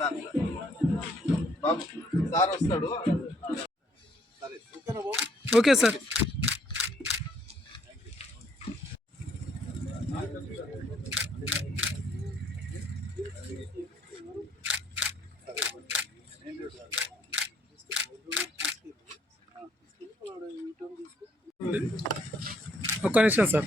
వస్తాను బాబు సార్ వస్తాడు సరే ఓకేనా బాబు ఓకే సార్. ఒక్క నిమిషం sir.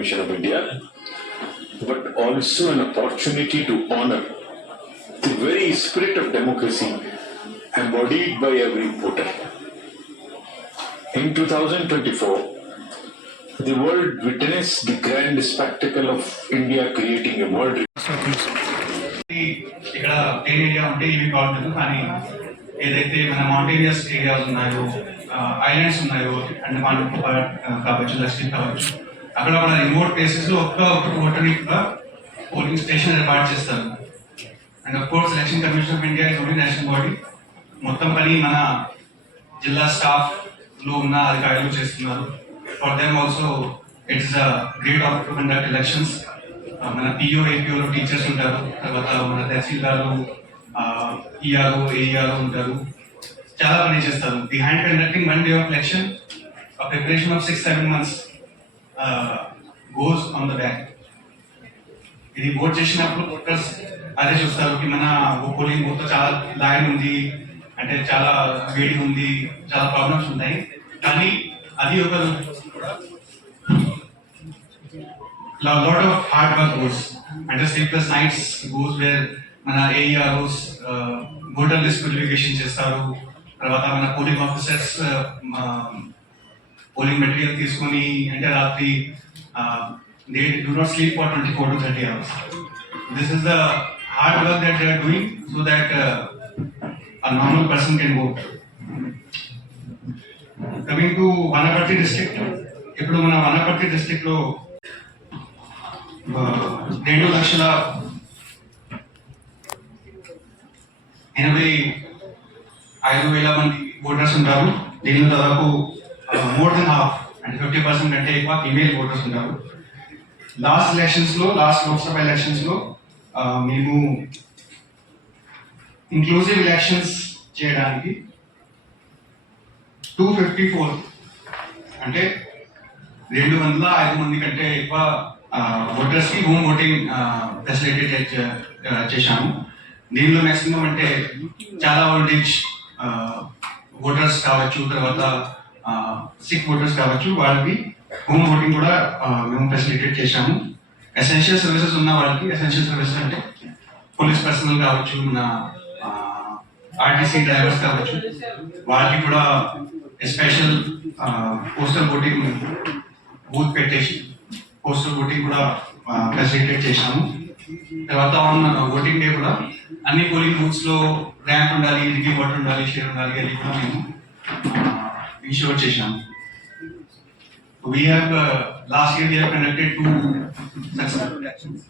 Commission of India, but also an opportunity to honor the very spirit of democracy embodied by every voter. In 2024, the world witnessed the grand spectacle of India creating a world ఇక్కడ plain area ఉంటే ఇవి కావట్లేదు కానీ ఏదైతే మన mountainous areas ఉన్నాయో islands ఉన్నాయో అండమాన్ నికోబార్, ఆ, కావచ్చు లక్షద్వీప్ కావచ్చు అక్కడ మన రిమోట్ ప్లేసెస్లో ఒక్క ఒక ఓటర్ని కూడా పోలింగ్ స్టేషన్ ఏర్పాటు చేస్తారు. And of course election commission of India is only national body మొత్తం పని మన జిల్లా స్టాఫ్లో ఉన్న అధికారులు చేస్తున్నారు. For them also it's great of to conduct elections మన పిఓ ఏపీఓలో టీచర్స్ ఉంటారు. తర్వాత మన తహసీల్దార్లు ఈఆర్ఓ ఏఈఆర్ఓ ఉంటారు. చాలా పని చేస్తారు. Behind conducting one day of election preparation of six seven months goes on the back ఇది ఓట్ చేసినప్పుడు ఓటర్స్ అదే చూస్తారు మన పోలింగ్ బూత్ చాలా లైన్ ఉంది అంటే చాలా వేడి ఉంది చాలా ప్రాబ్లమ్స్ ఉన్నాయి. కానీ అది ఒక lot of hard work goes అంటే స్లీప్లెస్ నైట్స్ గోస్ వేర్ మన ఏఈఆర్ఓస్ ఓటర్ లిస్ట్ వెరిఫికేషన్ చేస్తారు. తర్వాత మన పోలింగ్ ఆఫీసర్స్ పోలింగ్ మెటీరియల్ తీసుకొని అంటే రాత్రి they do not sleep for twenty four to thirty hours this is the hard work that you're doing so that a normal person can coming to Wanaparthy district ఇప్పుడు మన వనపర్తి డిస్ట్రిక్ట్లో రెండు లక్షల ఎనభై ఐదు వేల మంది ఓటర్స్ ఉంటారు. దీనిలో దాదాపు మోర్ దెన్ హాఫ్ అంటే ఫిఫ్టీ పర్సెంట్ అంటే ఎక్కువ ఫీమేల్ ఓటర్స్ ఉంటారు. లాస్ట్ ఎలక్షన్స్లో లాస్ట్ లోక్సభ ఎలక్షన్స్లో uh, మేము ఇంక్లూజివ్ ఎలక్షన్స్ చేయడానికి టూ ఫిఫ్టీ ఫోర్ అంటే రెండు వందల ఐదు మంది కంటే ఎక్కువ uh, ఓటర్స్కి హోమ్ ఓటింగ్ ఫెసిలిటీ చేశాము. దీనిలో మ్యాక్సిమం అంటే చాలా ఓల్డేజ్ ఓటర్స్ uh, కావచ్చు తర్వాత సిక్ ఓటర్స్ కావచ్చు వాళ్ళకి హోమ్ ఓటింగ్ కూడా మేము ఫెసిలిటేట్ చేశాము. ఎసెన్షియల్ సర్వీసెస్ ఉన్న వాళ్ళకి ఎసెన్షియల్ సర్వీసెస్ అంటే పోలీస్ పర్సనల్ కావచ్చు మన ఆర్టీసీ డ్రైవర్స్ కావచ్చు వాళ్ళకి కూడా స్పెషల్ పోస్టల్ ఓటింగ్ బూత్ పెట్టేసి పోస్టల్ ఓటింగ్ కూడా ఫెసిలిటేట్ చేశాము. తర్వాత ఆన్ ఓటింగ్ డే కూడా అన్ని పోలింగ్ బూత్స్లో ర్యాంప్ ఉండాలి ఇంటికి ఓటర్ ఉండాలి షేర్ ఉండాలి అది కూడా మేము Vishwa Chesham. We have, uh, last year we have conducted two successful elections.